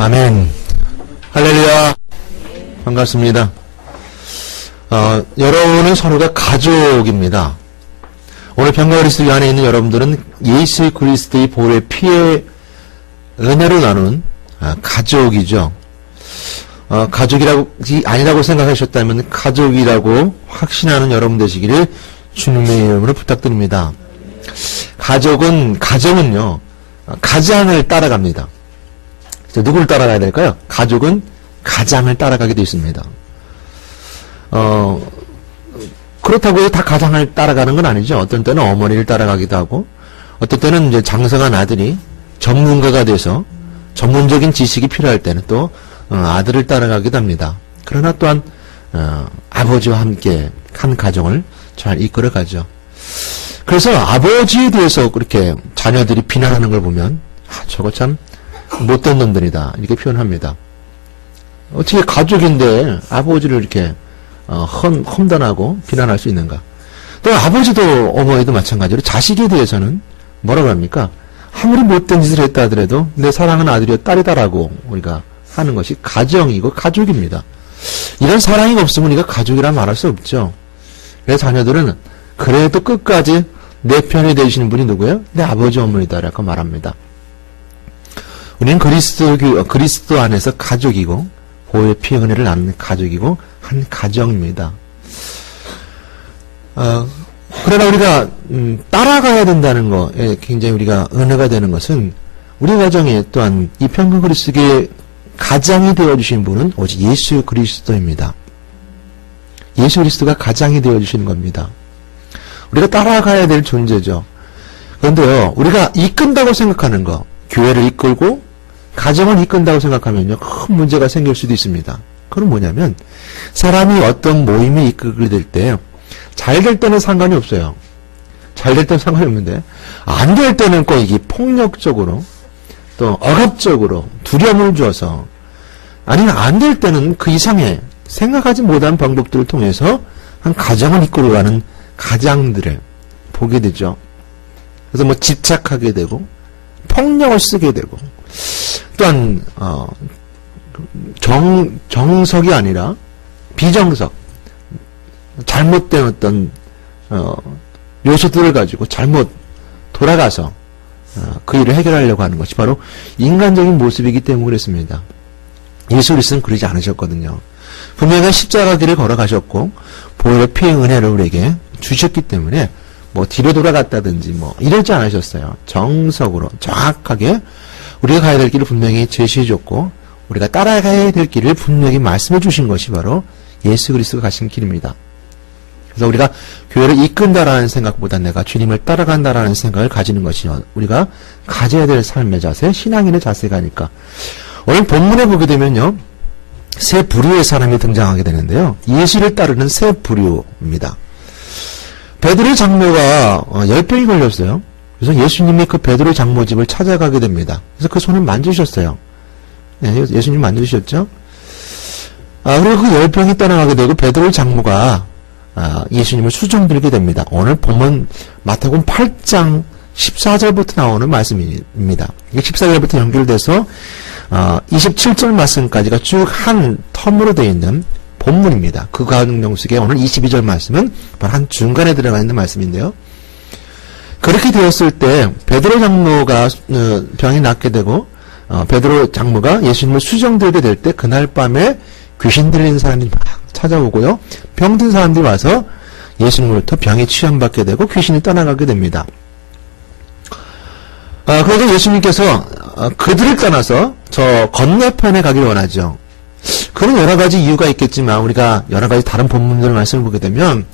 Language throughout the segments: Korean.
아멘. 할렐루야. 반갑습니다. 여러분은 서로가 가족입니다. 오늘 병과 그리스도 안에 있는 여러분들은 예수 그리스도의 보혈의 피의 은혜로 나눈 가족이죠. 가족이라고 아니라고 생각하셨다면 가족이라고 확신하는 여러분 되시기를 주님의 이름으로 부탁드립니다. 가정은요 가장을 따라갑니다. 누구를 따라가야 될까요? 가족은 가장을 따라가게 되어 있습니다. 그렇다고 해서 다 가장을 따라가는 건 아니죠. 어떤 때는 어머니를 따라가기도 하고, 어떤 때는 이제 장성한 아들이 전문가가 돼서 전문적인 지식이 필요할 때는 또 아들을 따라가기도 합니다. 그러나 또한 아버지와 함께 한 가정을 잘 이끌어가죠. 그래서 아버지에 대해서 그렇게 자녀들이 비난하는 걸 보면 저거 참 못된 놈들이다 이렇게 표현합니다. 어떻게 가족인데 아버지를 이렇게 험담하고 비난할 수 있는가? 또 아버지도 어머니도 마찬가지로 자식에 대해서는 뭐라고 합니까? 아무리 못된 짓을 했다 하더라도 내 사랑하는 아들이여 딸이다라고 우리가 하는 것이 가정이고 가족입니다. 이런 사랑이 없으면 우리가 가족이라 말할 수 없죠. 그래서 자녀들은 그래도 끝까지 내 편이 되시는 분이 누구예요? 내 아버지 어머니다라고 말합니다. 우리는 그리스도 안에서 가족이고 보혈의 피의 은혜를 나누는 가족이고 한 가정입니다. 그러나 우리가 따라가야 된다는 거에 굉장히 우리가 은혜가 되는 것은 우리 가정에 또한 이 평균 그리스도의 가장이 되어주신 분은 오직 예수 그리스도입니다. 예수 그리스도가 가장이 되어주시는 겁니다. 우리가 따라가야 될 존재죠. 그런데요, 우리가 이끈다고 생각하는 거, 교회를 이끌고 가정을 이끈다고 생각하면요, 큰 문제가 생길 수도 있습니다. 그건 뭐냐면, 사람이 어떤 모임에 이끌게 될 때, 잘 될 때는 상관이 없어요. 잘 될 때는 상관이 없는데, 안 될 때는 꼭 이게 폭력적으로, 또 억압적으로 두려움을 주어서, 아니면 안 될 때는 그 이상의 생각하지 못한 방법들을 통해서 한 가정을 이끌어가는 가장들을 보게 되죠. 그래서 뭐 집착하게 되고, 폭력을 쓰게 되고, 또한 정석이 아니라 비정석, 잘못된 어떤 요소들을 가지고 잘못 돌아가서 그 일을 해결하려고 하는 것이 바로 인간적인 모습이기 때문에 그랬습니다. 예수 그리스도는 그러지 않으셨거든요. 분명히 십자가 길을 걸어가셨고 보혈의 피의 은혜를 우리에게 주셨기 때문에 뭐 뒤로 돌아갔다든지 뭐 이러지 않으셨어요. 정석으로 정확하게 우리가 가야 될 길을 분명히 제시해줬고 우리가 따라가야 될 길을 분명히 말씀해 주신 것이 바로 예수 그리스도가 가신 길입니다. 그래서 우리가 교회를 이끈다라는 생각보다 내가 주님을 따라간다라는 생각을 가지는 것이 우리가 가져야 될 삶의 자세, 신앙인의 자세가 아닐까. 오늘 본문에 보게 되면요, 세 부류의 사람이 등장하게 되는데요, 예수를 따르는 세 부류입니다. 베드로의 장모가 열병이 걸렸어요. 그래서 예수님이 그 베드로의 장모 집을 찾아가게 됩니다. 그래서 그 손을 만지셨어요. 네, 예수님 만지셨죠? 그리고 그 열병이 떠나가게 되고 베드로의 장모가 예수님을 수종들게 됩니다. 오늘 본문 마태복음 8장 14절부터 나오는 말씀입니다. 이게 14절부터 연결돼서 27절 말씀까지가 쭉 한 텀으로 되어 있는 본문입니다. 그 가운데 속에 오늘 22절 말씀은 바로 한 중간에 들어가 있는 말씀인데요. 그렇게 되었을 때 베드로 장모가 병이 낫게 되고 베드로 장모가 예수님을 수정들게 될 때 그날 밤에 귀신 들린 사람들이 막 찾아오고요. 병든 사람들이 와서 예수님으로부터 병에 취함받게 되고 귀신이 떠나가게 됩니다. 그래서 예수님께서 그들을 떠나서 저 건너편에 가길 원하죠. 그런 여러 가지 이유가 있겠지만 우리가 여러 가지 다른 본문들 말씀을 보게 되면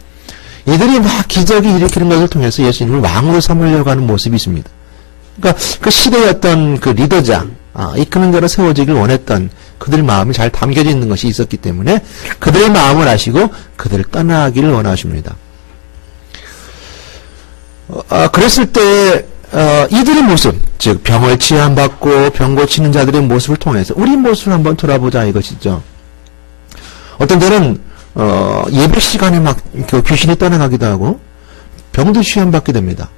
이들이 막 기적이 일으키는 것을 통해서 예수님을 왕으로 삼으려고 하는 모습이 있습니다. 그러니까 그 시대의 어떤 그 리더자, 이끄는 자로 세워지길 원했던 그들의 마음이 잘 담겨져 있는 것이 있었기 때문에 그들의 마음을 아시고 그들을 떠나기를 원하십니다. 그랬을 때 이들의 모습, 즉 병을 치유받고 병 고치는 자들의 모습을 통해서 우리 모습을 한번 돌아보자 이것이죠. 어떤 때는 예배 시간에 막 귀신이 떠나가기도 하고 병도 치유받게 됩니다.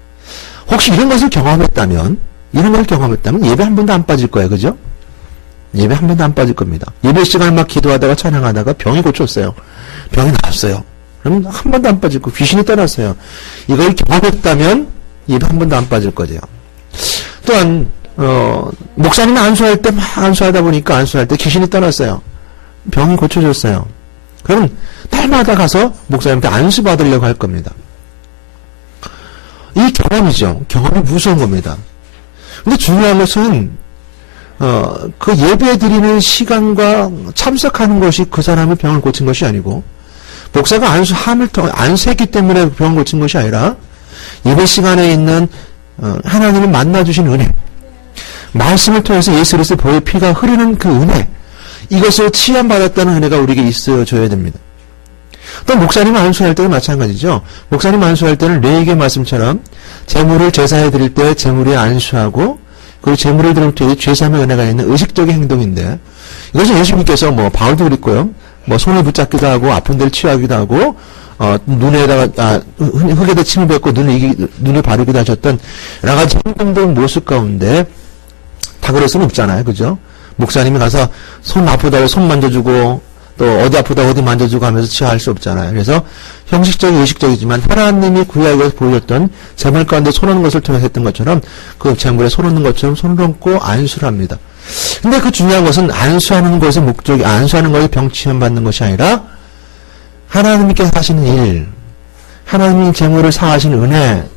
혹시 이런 것을 경험했다면 예배 한 번도 안 빠질 거예요, 그죠? 예배 한 번도 안 빠질 겁니다. 예배 시간에 막 기도하다가 찬양하다가 병이 고쳤어요. 병이 나았어요. 그럼 한 번도 안 빠질 거. 귀신이 떠났어요. 이걸 경험했다면 예배 한 번도 안 빠질 거죠. 또한 목사님이 안수할 때 막 안수하다 보니까 안수할 때 귀신이 떠났어요. 병이 고쳐졌어요. 그럼 날마다 가서 목사님한테 안수 받으려고 할 겁니다. 이 경험이죠. 경험이 무서운 겁니다. 근데 중요한 것은 그 예배 드리는 시간과 참석하는 것이 그 사람의 병을 고친 것이 아니고, 목사가 안수했기 때문에 병을 고친 것이 아니라 예배 시간에 있는 하나님을 만나주신 은혜, 말씀을 통해서 예수 그리스도의 보혈 피가 흐르는 그 은혜, 이것을 치유받았다는 은혜가 우리에게 있어줘야 됩니다. 또 목사님 안수할 때는 마찬가지죠. 목사님 안수할 때는 레위기 말씀처럼 제물을 제사에 드릴 때 제물에 안수하고, 그리고 제물을 드릴 때 죄사함의 은혜가 있는 의식적인 행동인데, 이것은 예수님께서 바울도 그랬고요. 손을 붙잡기도 하고 아픈 데를 치유하기도 하고 눈에다가 흙에다 침을 뱉고 눈을 바르기도 하셨던 여러 가지 행동들 모습 가운데 다 그럴 수는 없잖아요. 그죠? 목사님이 가서 손 아프다고 손 만져주고 또 어디 아프다고 어디 만져주고 하면서 치유할 수 없잖아요. 그래서 형식적이고 의식적이지만 하나님이 구약에서 보여줬던 제물 가운데 손 얹는 것을 통해서 했던 것처럼 그 제물에 손 얹는 것처럼 손을 얹고 안수를 합니다. 근데 그 중요한 것은 안수하는 것의 목적이, 안수하는 것이 병 치유받는 것이 아니라 하나님께서 하시는 일, 하나님이 제물을 사하시는 은혜,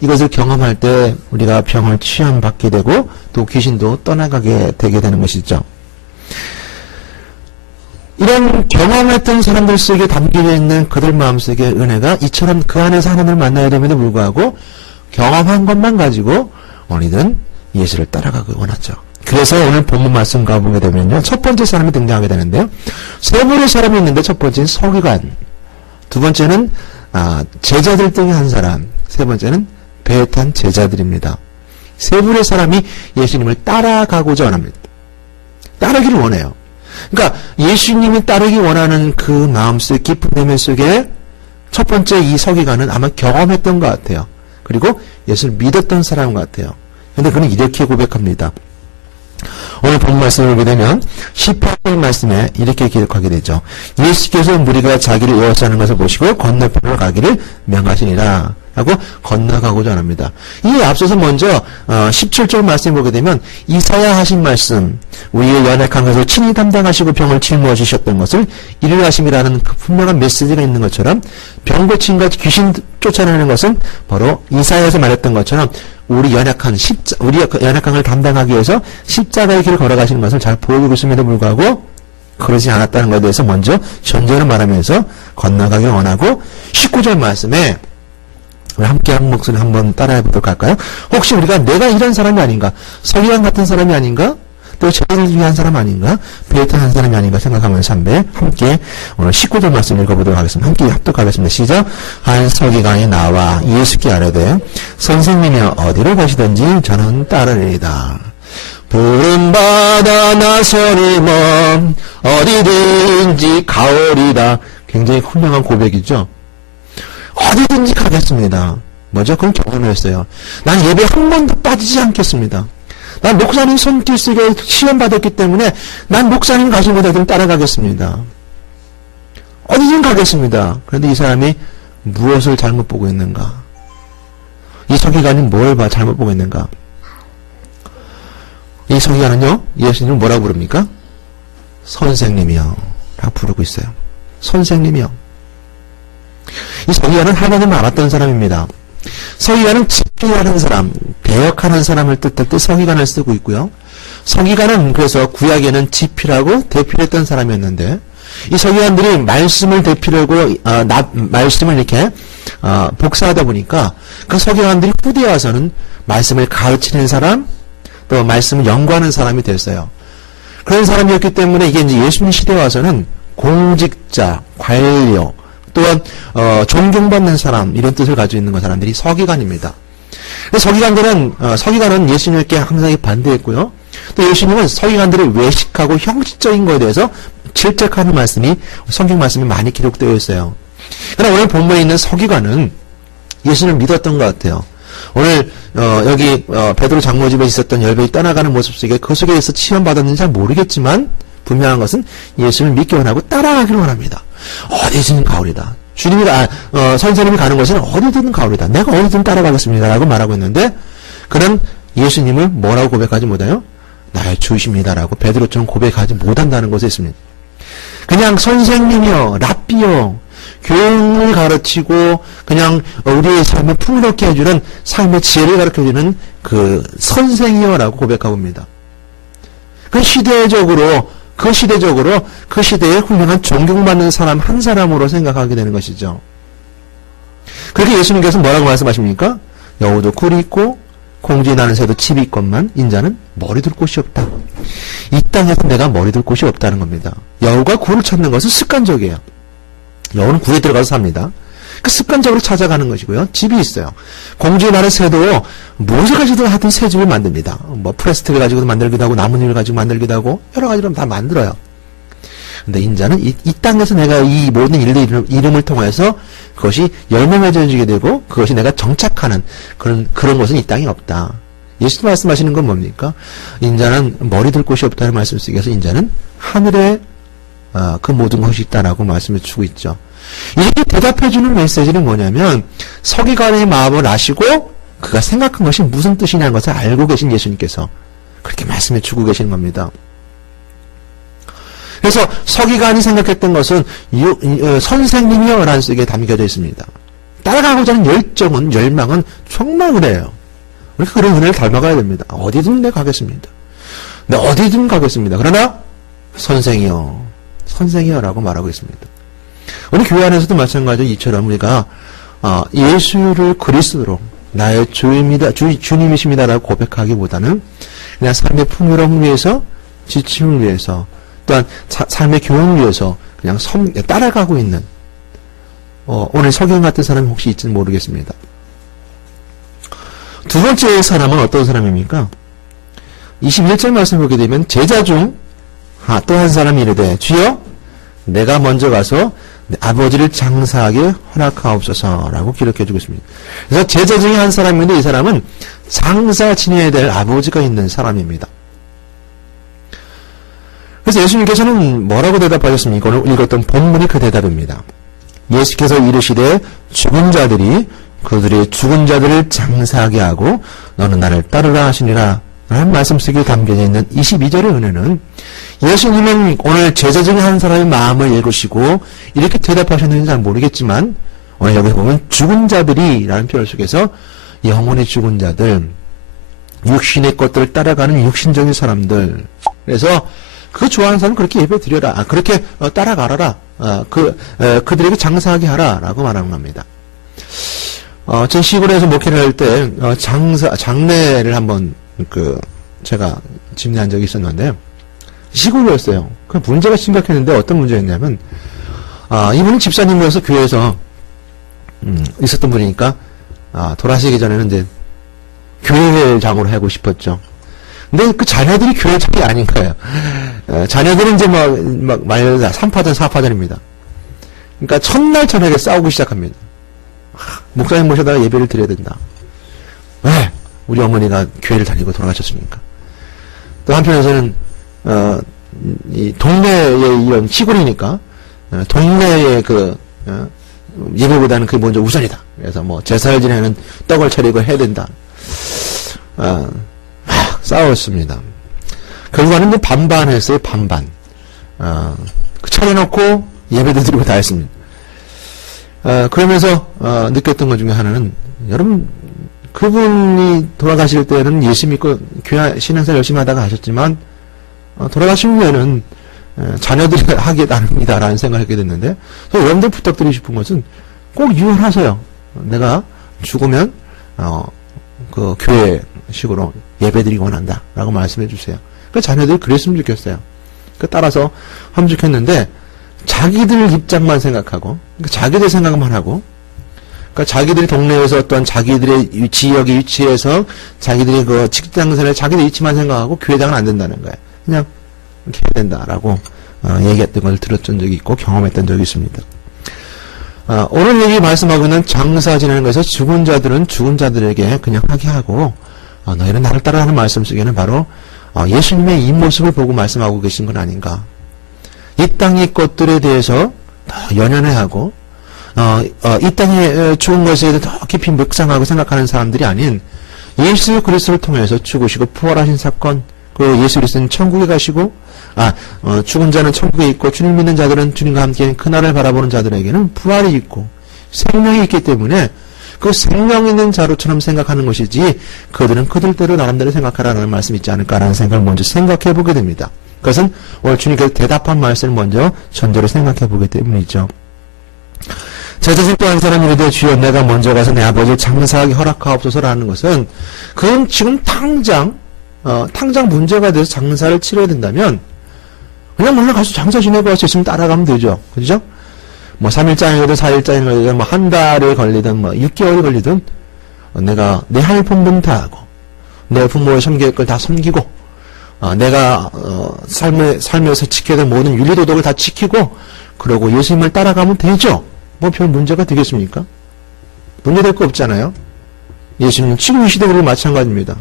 이것을 경험할 때 우리가 병을 치유받게 되고 또 귀신도 떠나가게 되게 되는 것이죠. 이런 경험했던 사람들 속에 담겨져 있는 그들 마음속의 은혜가 이처럼 그 안에서 하나님을 만나야 됨에도 불구하고 경험한 것만 가지고 어디든 예수를 따라가기 원하죠. 그래서 오늘 본문 말씀 가보게 되면요, 첫 번째 사람이 등장하게 되는데요, 세 분의 사람이 있는데 첫 번째는 서기관, 두 번째는 제자들 중에 한 사람, 세 번째는 배에 탄 제자들입니다. 세 분의 사람이 예수님을 따라가고자 합니다. 따르기를 원해요. 그러니까 예수님이 따르기 원하는 그 마음속 깊은 내면 속에 첫 번째 이 서기관은 아마 경험했던 것 같아요. 그리고 예수를 믿었던 사람 같아요. 그런데 그는 이렇게 고백합니다. 오늘 본 말씀을 보게 되면 18절 말씀에 이렇게 기록하게 되죠. 예수께서 무리가 자기를 에워싸는 것을 보시고 건너편으로 가기를 명하시니라 하고 건너가고자 합니다. 이 앞서서 먼저 17절 말씀을 보게 되면 이사야 하신 말씀, 우리의 연약한 것을 친히 담당하시고 병을 짊어 지셨던 것을 이루려 하심이라는 그 분명한 메시지가 있는 것처럼, 병 고침과 귀신 쫓아내는 것은 바로 이사야에서 말했던 것처럼 우리 연약한 걸 담당하기 위해서 십자가의 길을 걸어가시는 것을 잘 보여주고 있음에도 불구하고 그러지 않았다는 것에 대해서 먼저 전제를 말하면서 건너가길 원하고, 19절 말씀에 우리 함께 한 목소리 한번 따라해 보도록 할까요? 혹시 우리가 내가 이런 사람이 아닌가, 서기관 같은 사람이 아닌가, 또 제자를 위한 사람 아닌가, 베이탄한 사람이 아닌가 생각하면서 함께 오늘 19절 말씀 읽어보도록 하겠습니다. 함께 합독하겠습니다. 시작. 한 서기관이 나와 예수께 아뢰되 선생님이 어디로 가시든지 저는 따르리이다. 부름받아 나서니 먼 어디든지 가오리다. 굉장히 훌륭한 고백이죠. 어디든지 가겠습니다. 뭐죠? 그건 경험했어요. 난 예배 한 번도 빠지지 않겠습니다. 난 목사님 손길 속에 시험받았기 때문에 난 목사님 가신 곳에든 따라가겠습니다. 어디든 가겠습니다. 그런데 이 사람이 무엇을 잘못 보고 있는가? 이 서기관이 뭘 잘못 보고 있는가? 이 서기관은요, 예수님을 뭐라고 부릅니까? 선생님이요 라고 부르고 있어요. 선생님이요. 이 서기관은 하나님을 알았던 사람입니다. 서기관은 집필하는 사람, 배역하는 사람을 뜻할 때 서기관을 쓰고 있고요. 서기관은 그래서 구약에는 집필하고 대필했던 사람이었는데, 이 서기관들이 말씀을 대필하고 말씀을 이렇게 복사하다 보니까 그 서기관들이 후대에 와서는 말씀을 가르치는 사람, 또 말씀을 연구하는 사람이 됐어요. 그런 사람이었기 때문에 이게 이제 예수님 시대에 와서는 공직자, 관료, 또한 존경받는 사람, 이런 뜻을 가지고 있는 사람들이 서기관입니다. 서기관은 예수님께 항상 반대했고요. 또 예수님은 서기관들을 외식하고 형식적인 것에 대해서 질책하는 말씀이 성경 말씀이 많이 기록되어 있어요. 그러나 오늘 본문에 있는 서기관은 예수님을 믿었던 것 같아요. 오늘 여기 베드로 장로 집에 있었던 열병이 떠나가는 모습 속에 그 속에서 치유받았는지 잘 모르겠지만 분명한 것은 예수를 믿기 원하고 따라가기를 원합니다. 어디든 가오리다. 주님이 선생님이 가는 곳은 어디든 가오리다. 내가 어디든 따라가겠습니다. 라고 말하고 있는데 그는 예수님을 뭐라고 고백하지 못해요? 나의 주이십니다라고 베드로처럼 고백하지 못한다는 것에 있습니다. 그냥 선생님이요, 랍비요, 교훈을 가르치고 그냥 우리의 삶을 풍요롭게 해주는 삶의 지혜를 가르쳐주는 그 선생이요라고 고백하고 옵니다. 그 시대에 훌륭한 존경받는 사람 한 사람으로 생각하게 되는 것이죠. 그렇게 예수님께서 뭐라고 말씀하십니까? 여우도 굴이 있고 공중에 나는 새도 집이 있건만 인자는 머리 둘 곳이 없다. 이 땅에서 내가 머리 둘 곳이 없다는 겁니다. 여우가 굴을 찾는 것은 습관적이에요. 여우는 굴에 들어가서 삽니다. 그 습관적으로 찾아가는 것이고요. 집이 있어요. 공중에 나는 새도 무엇을 가지고 하든 새 집을 만듭니다. 뭐 플라스틱을 가지고도 만들기도 하고 나뭇잎을 가지고 만들기도 하고 여러 가지로 다 만들어요. 근데 인자는 이 땅에서 내가 이 모든 이름을 통해서 그것이 열매 맺어지게 되고 그것이 내가 정착하는 그런 곳은 이 땅에 없다. 예수님 말씀하시는 건 뭡니까? 인자는 머리 둘 곳이 없다는 말씀 속에서 인자는 하늘에 그 모든 것이 있다라고 말씀을 주고 있죠. 이렇게 대답해주는 메시지는 뭐냐면 서기관의 마음을 아시고 그가 생각한 것이 무슨 뜻이냐는 것을 알고 계신 예수님께서 그렇게 말씀해 주고 계시는 겁니다. 그래서 서기관이 생각했던 것은 선생님이여 라는 속에 담겨져 있습니다. 따라가고자 하는 열정은 열망은 정말 그래요. 우리가 그런 은혜를 닮아가야 됩니다. 어디든 내가 가겠습니다. 네, 어디든 가겠습니다. 그러나 선생이여 라고 말하고 있습니다. 우리 교회 안에서도 마찬가지로 이처럼 우리가 예수를 그리스도로 나의 주입니다, 주님이십니다라고 고백하기보다는 그냥 삶의 풍요로움을 위해서 지침을 위해서 또한 삶의 교훈을 위해서 그냥 따라가고 있는 오늘 서기관 같은 사람이 혹시 있지는 모르겠습니다. 두 번째 사람은 어떤 사람입니까? 21절 말씀 보게 되면 제자 중 또 한 사람이 이르되 주여 내가 먼저 가서 내 아버지를 장사하게 허락하옵소서라고 기록해주고 있습니다. 그래서 제자 중에 한 사람인데 이 사람은 장사 지내야 될 아버지가 있는 사람입니다. 그래서 예수님께서는 뭐라고 대답하셨습니까? 오늘 읽었던 본문이 그 대답입니다. 예수께서 이르시되 죽은 자들이 그들의 죽은 자들을 장사하게 하고 너는 나를 따르라 하시니라 라는 말씀 속에 담겨져 있는 22절의 은혜는 예수님은 오늘 제자 중에 한 사람의 마음을 읽으시고 이렇게 대답하셨는지 잘 모르겠지만 오늘 여기 보면 죽은 자들이 라는 표현 속에서 영혼의 죽은 자들, 육신의 것들을 따라가는 육신적인 사람들, 그래서 그 좋아하는 사람은 그렇게 예배 드려라. 그렇게 따라가라. 그들에게 장사하게 하라. 라고 말하는 겁니다. 제 시골에서 목회를 할 때, 장례를 한번, 제가 집례한 적이 있었는데, 시골이었어요. 그 문제가 심각했는데 어떤 문제였냐면, 이분은 집사님이어서 교회에서, 있었던 분이니까, 돌아가시기 전에는 이제, 교회장으로 하고 싶었죠. 근데 그 자녀들이 교회장이 아닌 거예요. 자녀들은 이제 말하자면 3파전, 4파전입니다. 그러니까 첫날 저녁에 싸우기 시작합니다. 목사님 모셔다가 예배를 드려야 된다. 왜? 우리 어머니가 교회를 다니고 돌아가셨으니까. 또 한편에서는, 이 동네의 이런 시골이니까, 동네의 예배보다는 그게 먼저 우선이다. 그래서 제사를 지내는 떡을 차리고 해야 된다. 싸웠습니다. 결과는 이제 반반 했어요, 반반. 차려놓고 예배도 드리고 다 했습니다. 그러면서, 느꼈던 것 중에 하나는, 여러분, 그분이 돌아가실 때는 예수 믿고 교회 신앙생활 열심히 하다가 하셨지만, 돌아가신 후에는, 자녀들이 하게 나눕니다라는 생각을 하게 됐는데, 여러분들 부탁드리고 싶은 것은 꼭 유언하세요. 내가 죽으면, 그 교회식으로 예배드리기 원한다. 라고 말씀해 주세요. 그 자녀들이 그랬으면 좋겠어요. 따라서 하면 좋겠는데, 자기들 입장만 생각하고, 자기들 생각만 하고, 자기들이 동네에서 어떤 자기들의 지역의 위치에서 자기들이 그 직장생활에 자기들 위치만 생각하고 교회장은 안 된다는 거예요. 그냥 이렇게 해야 된다라고 얘기했던 걸 들었던 적이 있고 경험했던 적이 있습니다. 오늘 얘기 말씀하고 있는 장사 지내는 것에서 죽은 자들은 죽은 자들에게 그냥 하게 하고, 너희는 나를 따라하는 말씀 속에는 바로 예수님의 이 모습을 보고 말씀하고 계신 건 아닌가. 이 땅의 것들에 대해서 더 연연해하고, 이 땅의 좋은 것에 대해서 더 깊이 묵상하고 생각하는 사람들이 아닌 예수 그리스도를 통해서 죽으시고 부활하신 사건, 그 예수 그리스도는 천국에 가시고, 죽은 자는 천국에 있고 주님 믿는 자들은 주님과 함께 그날을 바라보는 자들에게는 부활이 있고 생명이 있기 때문에 그 생명 있는 자로처럼 생각하는 것이지, 그들은 그들대로 나름대로 생각하라는 말씀이 있지 않을까라는 생각을 먼저 생각해 보게 됩니다. 그것은 오늘 주님께서 대답한 말씀을 먼저 전제로 생각해 보기 때문이죠. 제 자식 또한 사람이 이르되 주여 내가 먼저 가서 내 아버지를 장사하기 허락하옵소서라는 것은, 그건 지금 당장 문제가 돼서 장사를 치러야 된다면 그냥 몰래 가서 장사 지내고 와서 있으면 따라가면 되죠. 그죠? 3일장이든 4일장이든 한 달이 걸리든 6개월이 걸리든 내가 내 할 본분 다 하고 내 부모의 섬길 걸 다 섬기고 내가 삶에서 지켜야 될 모든 윤리도덕을 다 지키고 그러고 예수님을 따라가면 되죠. 별 문제가 되겠습니까? 문제될 거 없잖아요. 예수님 지금 이 시대도 마찬가지입니다.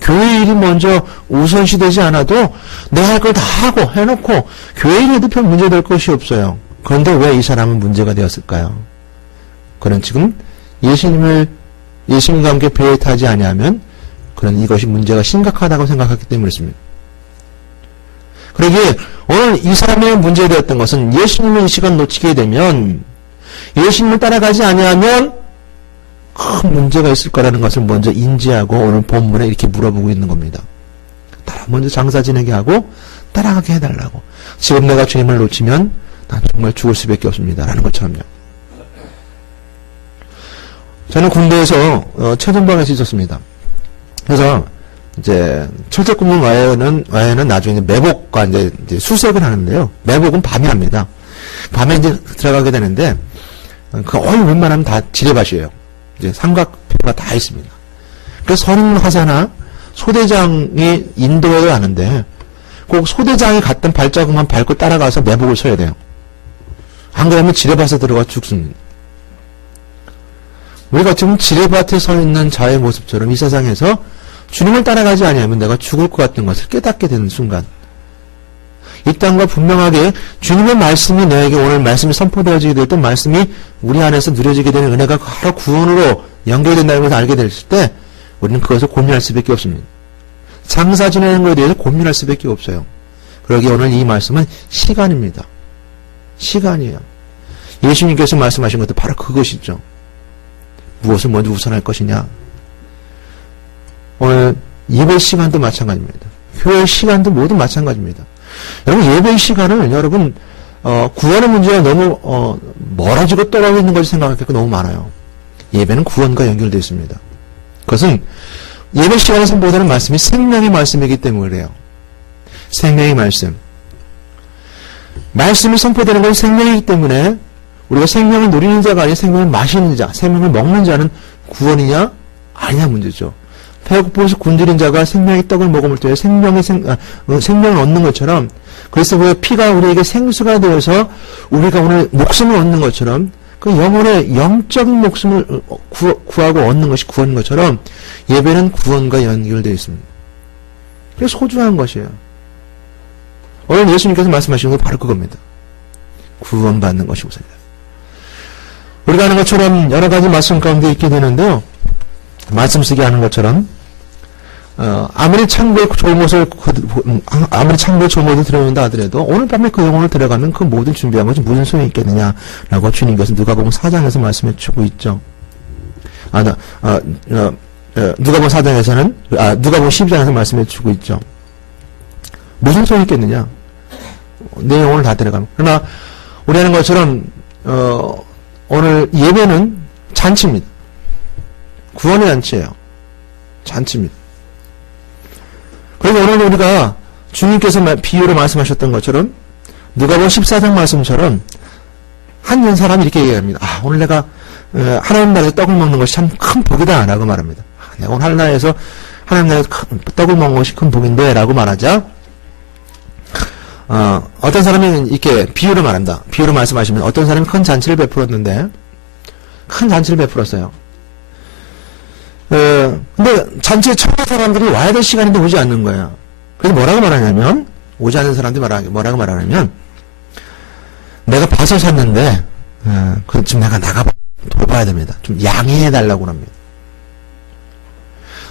교회 일이 먼저 우선시되지 않아도 내 할 걸 다 하고 해놓고 교회 일에도 별 문제될 것이 없어요. 그런데 왜 이 사람은 문제가 되었을까요? 그는 지금 예수님과 함께 배에 타지 아니하면 그런 이것이 문제가 심각하다고 생각했기 때문이었습니다. 그러기에 오늘 이 사람의 문제되었던 것은 예수님을 이 시간 놓치게 되면, 예수님을 따라가지 아니하면 큰 문제가 있을 거라는 것을 먼저 인지하고 오늘 본문에 이렇게 물어보고 있는 겁니다. 먼저 장사 지내게 하고 따라가게 해달라고. 지금 내가 주님을 놓치면 난 정말 죽을 수밖에 없습니다. 라는 것처럼요. 저는 군대에서 최전방에서 있었습니다. 그래서 이제 철책군무 와에는 나중에 매복과 이제 수색을 하는데요. 매복은 밤에 합니다. 밤에 이제 들어가게 되는데 거의 웬만하면 다 지뢰밭이에요. 이제 삼각표가 다 있습니다. 그래서 선임하사나 소대장이 인도를 하는데 꼭 소대장이 갔던 발자국만 밟고 따라가서 매복을 서야 돼요. 안 그러면 지뢰밭에 들어가 죽습니다. 우리가 지금 지뢰밭에 서 있는 자의 모습처럼 이 세상에서 주님을 따라가지 아니하면 내가 죽을 것 같은 것을 깨닫게 되는 순간, 이 땅과 분명하게 주님의 말씀이 내게 오늘 말씀이 선포되어지게 될 때 말씀이 우리 안에서 누려지게 되는 은혜가 바로 구원으로 연결된다는 것을 알게 됐을 때 우리는 그것을 고민할 수밖에 없습니다. 장사 지내는 것에 대해서 고민할 수밖에 없어요. 그러기에 오늘 이 말씀은 시간입니다. 시간이에요. 예수님께서 말씀하신 것도 바로 그것이죠. 무엇을 먼저 우선할 것이냐. 오늘 예배 시간도 마찬가지입니다. 교회 시간도 모두 마찬가지입니다. 여러분 예배 시간을 여러분 구원의 문제가 너무 멀어지고 떨어져 있는 것이 생각할 게 너무 많아요. 예배는 구원과 연결되어 있습니다. 그것은 예배 시간에 선포되는 말씀이 생명의 말씀이기 때문에 그래요. 생명의 말씀. 말씀이 선포되는 건 생명이기 때문에 우리가 생명을 누리는 자가 아니라 생명을 마시는 자, 생명을 먹는 자는 구원이냐 아니냐 문제죠. 배고프면서 굶주린 자가 생명의 떡을 먹음을 통해 생명을 얻는 것처럼, 그래서 그 피가 우리에게 생수가 되어서 우리가 오늘 목숨을 얻는 것처럼, 그 영혼의 영적인 목숨을 구하고 얻는 것이 구원인 것처럼 예배는 구원과 연결되어 있습니다. 그래서 소중한 것이에요. 오늘 예수님께서 말씀하시는 건 바로 그겁니다. 구원받는 것이 우선이다. 우리가 하는 것처럼 여러 가지 말씀 가운데 있게 되는데요. 말씀 쓰게 하는 것처럼 아무리 창고에 좋은 것을 들어온다 하더라도 오늘 밤에 그 영혼을 들어가면 그 모든 준비한 것이 무슨 소용이 있겠느냐라고 주님께서 누가복음 4장에서 말씀해 주고 있죠. 누가복음 4장에서는 누가복음 12장에서 말씀해 주고 있죠. 무슨 소용이 있겠느냐? 내 영혼을 다 들어가면. 그러나 우리 하는 것처럼 오늘 예배는 잔치입니다. 구원의 잔치예요. 잔치입니다. 그래서 오늘 우리가 주님께서 비유로 말씀하셨던 것처럼 누가복음 14장 말씀처럼 한 사람이 이렇게 얘기합니다. 오늘 내가 하나님 나라에서 떡을 먹는 것이 참 큰 복이다 라고 말합니다. 내가 오늘 하나님 나라에서 떡을 먹는 것이 큰 복인데 라고 말하자 어떤 사람이 이렇게 비유로 말한다. 비유로 말씀하시면 어떤 사람이 큰 잔치를 베풀었는데, 큰 잔치를 베풀었어요. 근데 잔치에 청한 사람들이 와야 될 시간인데 오지 않는 거예요. 그래서 뭐라고 말하냐면, 오지 않는 사람들이 뭐라고 말하냐면, 내가 밭을 샀는데, 지금 내가 돌봐야 됩니다. 좀 양해해달라고 합니다.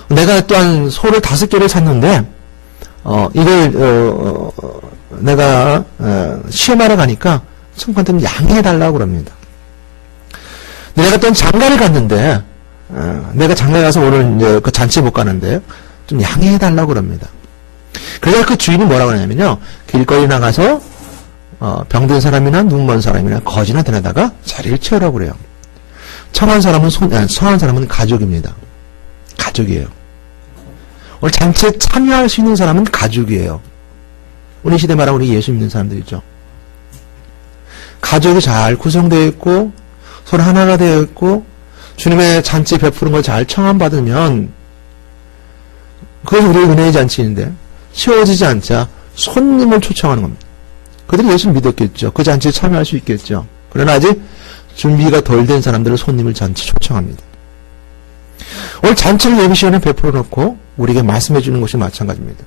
내가 또한 소를 5개를 샀는데, 이걸, 내가, 시험하러 가니까, 친구한테 양해해달라고 합니다. 내가 또 장가를 갔는데, 내가 장가에 가서 오늘 이제 그 잔치에 못 가는데, 좀 양해해달라고 합니다. 그래서 그 주인이 뭐라고 하냐면요, 길거리 나가서, 병든 사람이나 눈먼 사람이나 거지나 데려다가 자리를 채우라고 그래요. 성한 사람은 가족입니다. 가족이에요. 오늘 잔치에 참여할 수 있는 사람은 가족이에요. 우리 시대 말하면 우리 예수 믿는 사람들 있죠. 가족이 잘 구성되어 있고 서로 하나가 되어 있고 주님의 잔치 베푸는 걸 잘 청함받으면 그것이 우리의 은혜의 잔치인데 쉬워지지 않자 손님을 초청하는 겁니다. 그들이 예수를 믿었겠죠. 그 잔치에 참여할 수 있겠죠. 그러나 아직 준비가 덜 된 사람들은 손님을 잔치 초청합니다. 오늘 잔치를 예배 시간에 베풀어 놓고 우리에게 말씀해 주는 것이 마찬가지입니다.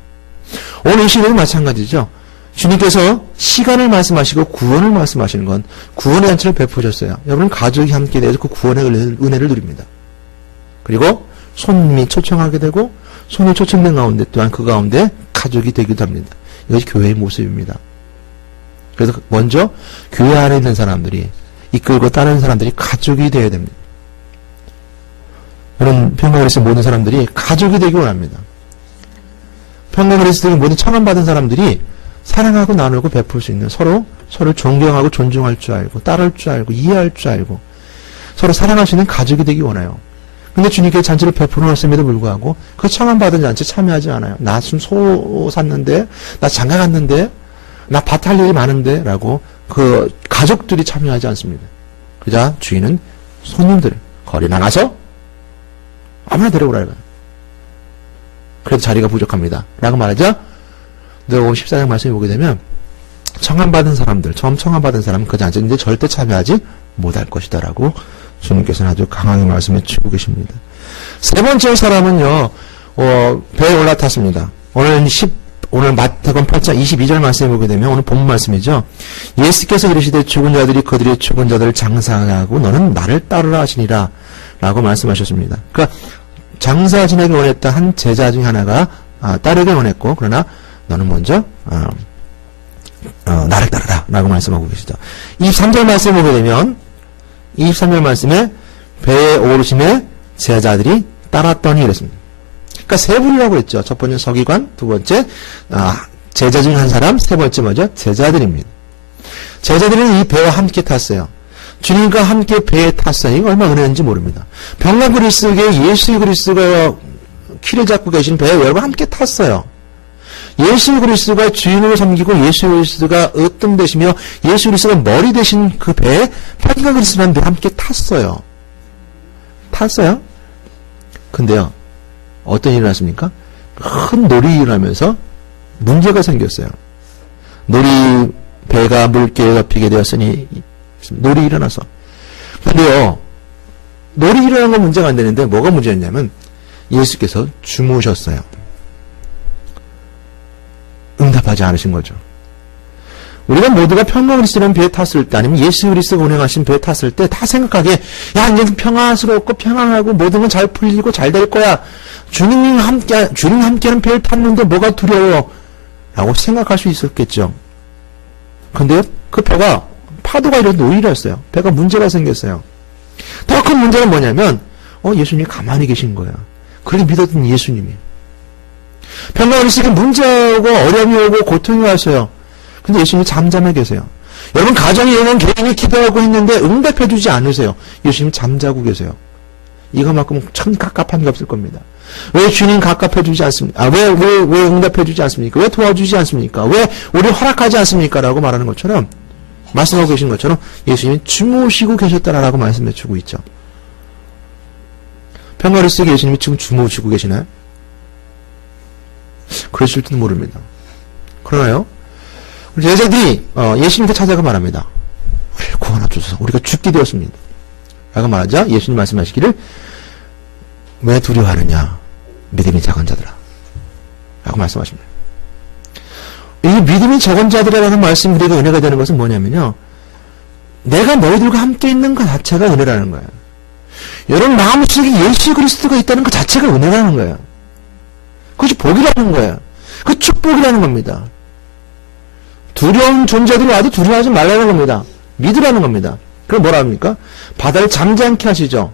오늘 이 시간은 마찬가지죠. 주님께서 시간을 말씀하시고 구원을 말씀하시는 건 구원의 잔치를 베푸셨어요. 여러분 가족이 함께 되어서 그 구원의 은혜를 누립니다. 그리고 손님이 초청하게 되고 손이 초청된 가운데 또한 그 가운데 가족이 되기도 합니다. 이것이 교회의 모습입니다. 그래서 먼저 교회 안에 있는 사람들이 이끌고 따르는 사람들이 가족이 되어야 됩니다. 여러분 평강그리스도 모든 사람들이 가족이 되기 원합니다. 평강그리스도의 모든 청함받은 사람들이 사랑하고 나누고 베풀 수 있는 서로를 존경하고 존중할 줄 알고 따를 줄 알고 이해할 줄 알고 서로 사랑할 수 있는 가족이 되기 원해요. 근데 주님께 잔치를 베풀어 놨음에도 불구하고 그 청함받은 잔치에 참여하지 않아요. 나 지금 소 샀는데 나 장가 갔는데 나 밭 할 일이 많은데 라고 그 가족들이 참여하지 않습니다. 그자 주인은 손님들 거리 나가서 아무나 데려오라 이거예요. 그래도 자리가 부족합니다. 라고 말하자 누가복음 14장 말씀에 보게 되면 청함받은 사람들, 처음 청함받은 사람은 그 잔치에 이제 절대 참여하지 못할 것이다 라고 주님께서는 아주 강하게 말씀해 주고 계십니다. 세 번째 사람은요, 배에 올라탔습니다. 오늘 마태복음 8장 22절 말씀에 보게 되면 오늘 본문 말씀이죠. 예수께서 이르시되 죽은 자들이 그들의 죽은 자들을 장사하고 너는 나를 따르라 하시니라 라고 말씀하셨습니다. 그러니까 장사 지내기 원했던 한 제자 중 하나가 따르길 원했고 그러나 너는 먼저 나를 따르라 라고 말씀하고 계시죠. 23절 말씀에 보게 되면 23절 말씀에 배에 오르심에 제자들이 따랐더니 이랬습니다. 그러니까 세 분이라고 했죠. 첫 번째 서기관, 두 번째 제자 중 한 사람, 세 번째 뭐죠? 제자들입니다. 제자들은 이 배와 함께 탔어요. 주님과 함께 배에 탔어요. 이거 얼마나 은혜인지 모릅니다. 평강그리스도의 예수 그리스도가 키를 잡고 계신 배에 여러분 함께 탔어요. 예수 그리스도가 주인으로 섬기고 예수 그리스도가 으뜸 되시며 예수 그리스도가 머리 되신 그 배에 평강그리스도라는 배 함께 탔어요. 탔어요? 근데요. 어떤 일이 났습니까? 큰 놀이 일어나면서 문제가 생겼어요. 배가 물길에 덮이게 되었으니 놀이 일어나서. 근데요. 놀이 일어난 건 문제가 안 되는데 뭐가 문제였냐면 예수께서 주무셨어요. 응답하지 않으신 거죠. 우리가 모두가 평강그리스도라는 배에 탔을 때 아니면 예수 그리스도가 운행하신 배에 탔을 때 다 생각하기에 야 이제 평화스럽고 평안하고 모든 건 잘 풀리고 잘 될 거야. 주님 함께하는 배를 탔는데 뭐가 두려워? 라고 생각할 수 있었겠죠. 근데 그 배가 파도가 이렇게 오일이었어요. 배가 문제가 생겼어요. 더 큰 문제는 뭐냐면 예수님이 가만히 계신 거야. 그렇게 믿었던 예수님이. 평강그리스도에 문제 오고 어려움이 오고 고통이 왔어요. 근데 예수님이 잠잠해 계세요. 여러분 가정에 있는 개인이 기도하고 있는데 응답해주지 않으세요. 예수님이 잠자고 계세요. 이거만큼 참 갑갑한 게 없을 겁니다. 왜 주님 갑갑해주지 않습니까? 왜 응답해주지 않습니까? 왜 도와주지 않습니까? 왜 우리 허락하지 않습니까? 라고 말하는 것처럼 말씀하고 계신 것처럼 예수님이 주무시고 계셨다라고 말씀해 주고 있죠. 평강그리스도에 예수님이 지금 주무시고 계시나요? 그러실지도 모릅니다. 그러나요? 제자들이 예수님께 찾아가 말합니다. 우리를 구원하소서. 우리가 죽게 되었습니다. 라고 말하자 예수님 말씀하시기를 왜 두려워하느냐 믿음이 작은 자들아 라고 말씀하십니다. 이 믿음이 적은 자들이라는 말씀이 우리가 은혜가 되는 것은 뭐냐면요, 내가 너희들과 함께 있는 것 자체가 은혜라는 거예요. 여러분 마음속에 예수 그리스도가 있다는 것 자체가 은혜라는 거예요. 그것이 복이라는 거예요. 그 축복이라는 겁니다. 두려운 존재들이 와도 두려워하지 말라는 겁니다. 믿으라는 겁니다. 그럼 뭐라 합니까? 바다를 잠잠케 하시죠.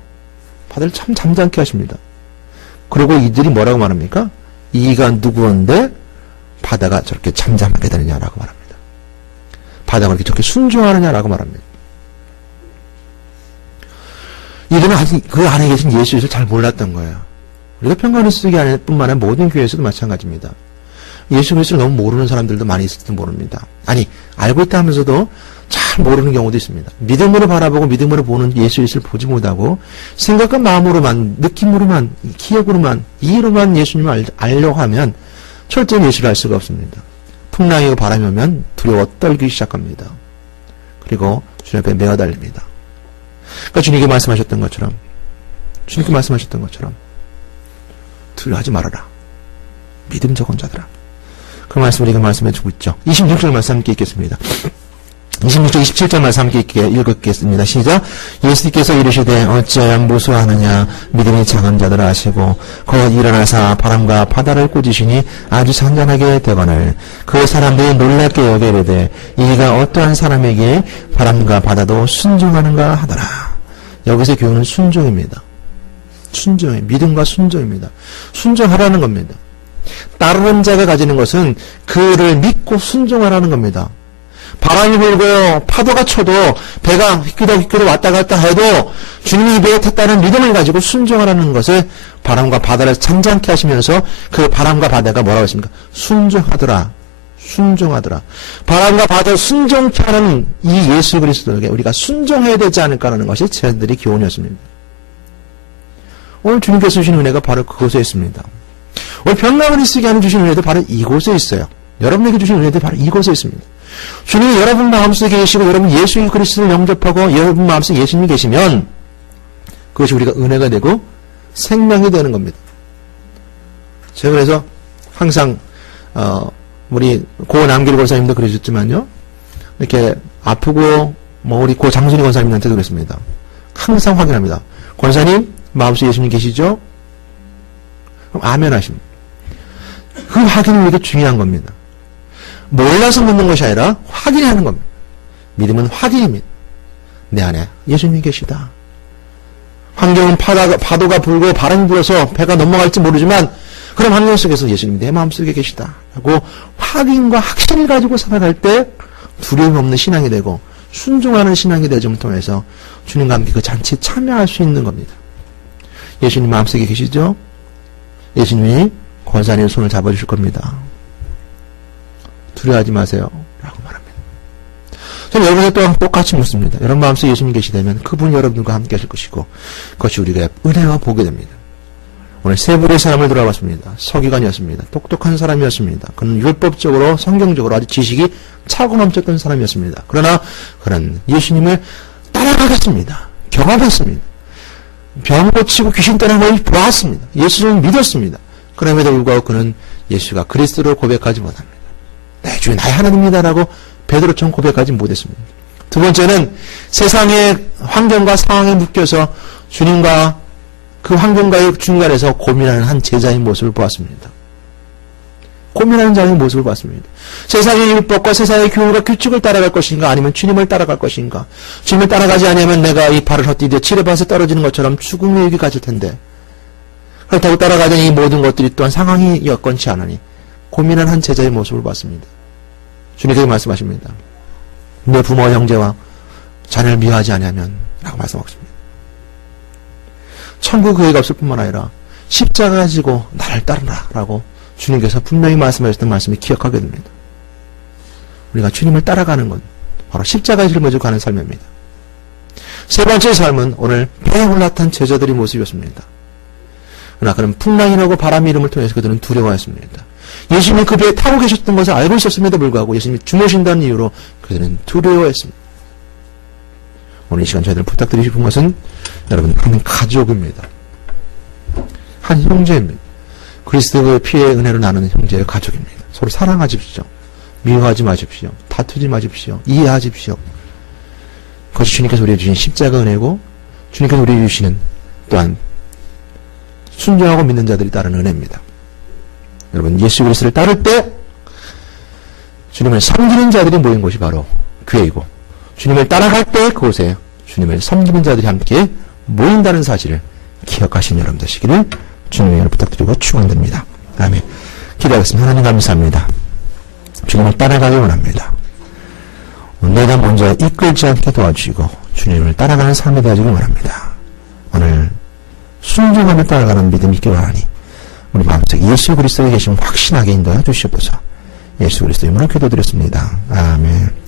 바다를 참 잠잠케 하십니다. 그리고 이들이 뭐라고 말합니까? 이가 누구인데 바다가 저렇게 잠잠하게 되느냐라고 말합니다. 바다가 이렇게 저렇게 순종하느냐라고 말합니다. 이들은 아직 그 안에 계신 예수를 잘 몰랐던 거예요. 우리가 평강그리스도 안에 뿐만 아니라 모든 교회에서도 마찬가지입니다. 예수 그리스도를 너무 모르는 사람들도 많이 있을지 모릅니다. 아니, 알고 있다 하면서도 잘 모르는 경우도 있습니다. 믿음으로 바라보고 믿음으로 보는 예수 그리스도를 보지 못하고 생각과 마음으로만, 느낌으로만, 기억으로만, 이해로만 예수님을 알려고 하면 철저히 예수를 알 수가 없습니다. 풍랑이고 바람이 오면 두려워 떨기 시작합니다. 그리고 주님 앞에 매어달립니다. 그러니까 주님께 말씀하셨던 것처럼 두려워하지 말아라. 믿음 적은 자들아. 그 말씀을 우리가 말씀해 주고 있죠. 26절 말씀 함께 읽겠습니다. 26절 27절 말씀 함께 읽겠습니다. 시작. 예수님께서 이르시되 어찌하여 무수하느냐 믿음이 작은 자들아 하시고 곧 일어나사 바람과 바다를 꾸짖으시니 아주 잔잔하게 되거늘 그 사람들이 놀랍게 여겨 이르되 이가 어떠한 사람에게 바람과 바다도 순종하는가 하더라. 여기서 교훈은 순종입니다. 순종이 믿음과 순종입니다. 순종하라는 겁니다. 따르는 자가 가지는 것은 그를 믿고 순종하라는 겁니다. 바람이 불고 파도가 쳐도 배가 휘끼덕 왔다 갔다 해도 주님이 배에 탔다는 믿음을 가지고 순종하라는 것을 바람과 바다를 잠잠케 하시면서 그 바람과 바다가 뭐라고 했습니까? 순종하더라. 바람과 바다를 순종케 하는 이 예수 그리스도에게 우리가 순종해야 되지 않을까라는 것이 제자들의 교훈이었습니다. 오늘 주님께서 주신 은혜가 바로 그곳에 있습니다. 오늘 평강그리스도에게 하는 주신 은혜도 바로 이곳에 있어요. 여러분에게 주신 은혜도 바로 이곳에 있습니다. 주님이 여러분 마음속에 계시고 여러분 예수 그리스도를 영접하고 여러분 마음속에 예수님이 계시면 그것이 우리가 은혜가 되고 생명이 되는 겁니다. 제가 그래서 항상 우리 고 남길 권사님도 그러셨지만요, 이렇게 아프고 우리 고 장순희 권사님한테도 그랬습니다. 항상 확인합니다. 권사님 마음속에 예수님 계시죠? 그럼 아멘 하십니다. 그 확인이 우리에게 중요한 겁니다. 몰라서 묻는 것이 아니라 확인하는 겁니다. 믿음은 확인입니다. 내 안에 예수님이 계시다. 환경은 파도가 불고 바람이 불어서 배가 넘어갈지 모르지만 그런 환경 속에서 예수님이 내 마음속에 계시다 하고 확인과 확신을 가지고 살아갈 때 두려움 없는 신앙이 되고 순종하는 신앙이 되어짐을 통해서 주님과 함께 그 잔치에 참여할 수 있는 겁니다. 예수님 마음속에 계시죠? 예수님이 권사님의 손을 잡아주실 겁니다. 두려워하지 마세요 라고 말합니다. 저는 여러분들 또한 똑같이 묻습니다. 여러분 마음속에 예수님 계시다면 그분이 여러분들과 함께 하실 것이고 그것이 우리가 은혜와 복이 됩니다. 오늘 세 부류의 사람을 들어봤습니다. 서기관이었습니다. 똑똑한 사람이었습니다. 그는 율법적으로 성경적으로 아주 지식이 차고 넘쳤던 사람이었습니다. 그러나 그는 예수님을 따라가겠습니다. 경험했습니다. 병 고치고 귀신 떠나는 걸 보았습니다. 예수를 믿었습니다. 그럼에도 불구하고 그는 예수가 그리스도를 고백하지 못합니다. 내 주인 나의 하나님입니다라고 베드로처럼 고백하지 못했습니다. 두 번째는 세상의 환경과 상황에 묶여서 주님과 그 환경과의 중간에서 고민하는 한 제자의 모습을 보았습니다. 고민하는 자의 모습을 봤습니다. 세상의 율법과 세상의 교훈과 규칙을 따라갈 것인가 아니면 주님을 따라갈 것인가. 주님을 따라가지 않으면 내가 이 발을 헛디뎌 칠해봐서 떨어지는 것처럼 죽음의 위기 가질 텐데 그렇다고 따라가자니 이 모든 것들이 또한 상황이 여건치 않으니 고민한 한 제자의 모습을 봤습니다. 주님께서 말씀하십니다. 내 부모와 형제와 자녀를 미워하지 아니하면 라고 말씀하십니다. 천국 그 얘기가 없을 뿐만 아니라 십자가 가지고 나를 따르라 라고 주님께서 분명히 말씀하셨던 말씀을 기억하게 됩니다. 우리가 주님을 따라가는 건 바로 십자가의 짊어지고 가는 삶입니다. 세 번째 삶은 오늘 배에 올라탄 제자들의 모습이었습니다. 그러나 그는 풍랑이 나고 바람이 이름을 통해서 그들은 두려워했습니다. 예수님이 그 배에 타고 계셨던 것을 알고 있었음에도 불구하고 예수님이 주무신다는 이유로 그들은 두려워했습니다. 오늘 이 시간 저희들 부탁드리고 싶은 것은 여러분 한 가족입니다. 한 형제입니다. 그리스도의 피의 은혜로 나누는 형제의 가족입니다. 서로 사랑하십시오. 미워하지 마십시오. 다투지 마십시오. 이해하십시오. 그것이 주님께서 우리에게 주신 십자가 은혜고 주님께서 우리에게 주시는 또한 순종하고 믿는 자들이 따르는 은혜입니다. 여러분 예수 그리스도를 따를 때 주님을 섬기는 자들이 모인 곳이 바로 교회이고 주님을 따라갈 때 그곳에 주님을 섬기는 자들이 함께 모인다는 사실을 기억하시는 여러분 되시기를 주님의 은혜를 부탁드리고 축원드립니다. 아멘. 기도하겠습니다. 하나님 감사합니다. 주님을 따라가기 원합니다. 내가 먼저 이끌지 않게 도와주시고 주님을 따라가는 삶이 되어지길 원합니다. 오늘 순종하며 따라가는 믿음이 있기 원하니 우리 마음속에 예수 그리스도에 계심 확신하게 인도해 주시옵소서. 예수 그리스도의 이름으로 기도드렸습니다. 아멘.